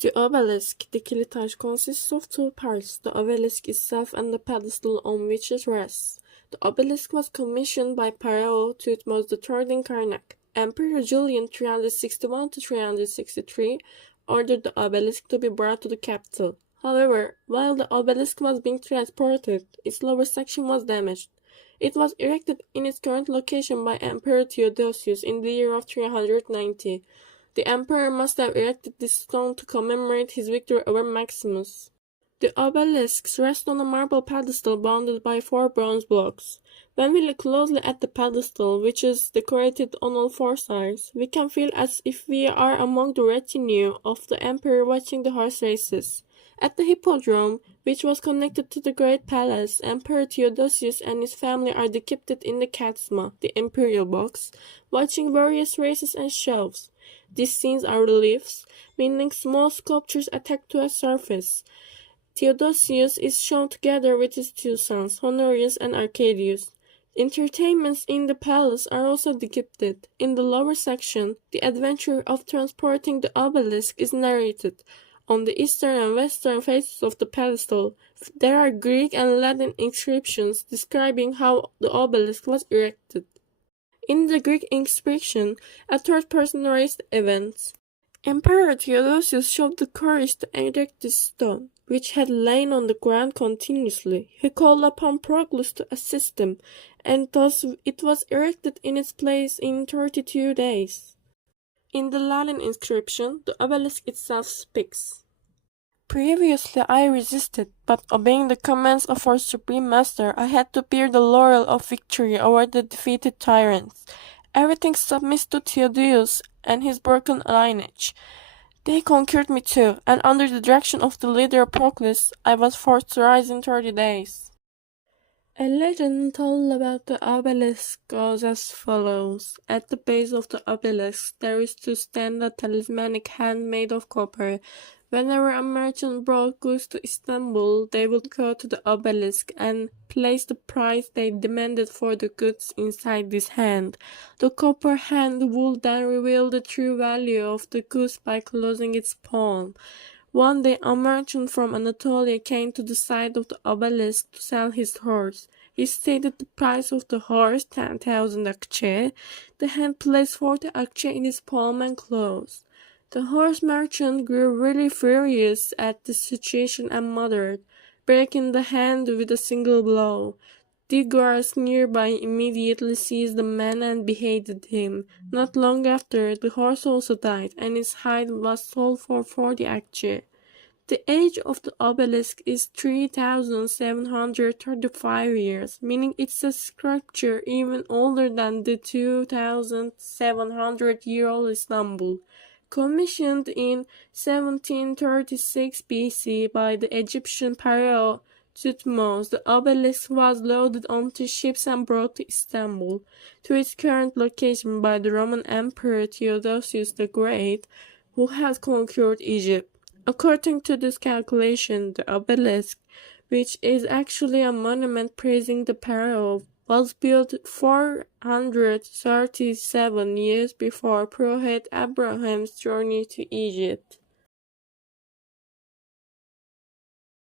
The obelisk, the kilitash, consists of two parts, the obelisk itself and the pedestal on which it rests. The obelisk was commissioned by Pharaoh Thutmose III in Karnak. Emperor Julian 361–363 ordered the obelisk to be brought to the capital. However, while the obelisk was being transported, its lower section was damaged. It was erected in its current location by Emperor Theodosius in the year of 390. The emperor must have erected this stone to commemorate his victory over Maximus. The obelisks rest on a marble pedestal bounded by 4 bronze blocks. When we look closely at the pedestal, which is decorated on all 4 sides, we can feel as if we are among the retinue of the emperor watching the horse races. At the hippodrome, which was connected to the Great Palace, Emperor Theodosius and his family are depicted in the chatzma, the imperial box, watching various races and shows. These scenes are reliefs, meaning small sculptures attached to a surface. Theodosius is shown together with his 2 sons, Honorius and Arcadius. Entertainments in the palace are also depicted. In the lower section, the adventure of transporting the obelisk is narrated. On the eastern and western faces of the pedestal, there are Greek and Latin inscriptions describing how the obelisk was erected. In the Greek inscription, a third person narrates the events. Emperor Theodosius showed the courage to erect this stone, which had lain on the ground continuously. He called upon Proclus to assist him, and thus it was erected in its place in 32 days. In the Latin inscription, the obelisk itself speaks. Previously I resisted, but obeying the commands of our supreme master, I had to bear the laurel of victory over the defeated tyrants. Everything submits to Theodosius and his broken lineage. They conquered me too, and under the direction of the leader Proclus, I was forced to rise in 30 days. A legend told about the obelisk goes as follows. At the base of the obelisk there is to stand a talismanic hand made of copper. Whenever a merchant brought goods to Istanbul, they would go to the obelisk and place the price they demanded for the goods inside this hand. The copper hand would then reveal the true value of the goods by closing its palm. One day a merchant from Anatolia came to the side of the obelisk to sell his horse. He stated the price of the horse, 10,000 akçe. The hand placed 40 akçe in his palm and closed. The horse merchant grew really furious at the situation and muttered, breaking the hand with a single blow. The guards nearby immediately seized the man and beheaded him. Not long after, the horse also died, and its hide was sold for 40 akçe. The age of the obelisk is 3,735 years, meaning it's a sculpture even older than the 2,700-year-old Istanbul. Commissioned in 1736 BC by the Egyptian pharaoh Thutmose, the obelisk was loaded onto ships and brought to Istanbul, to its current location by the Roman Emperor Theodosius the Great, who had conquered Egypt. According to this calculation, the obelisk, which is actually a monument praising the pharaoh, was built 437 years before Prophet Abraham's journey to Egypt.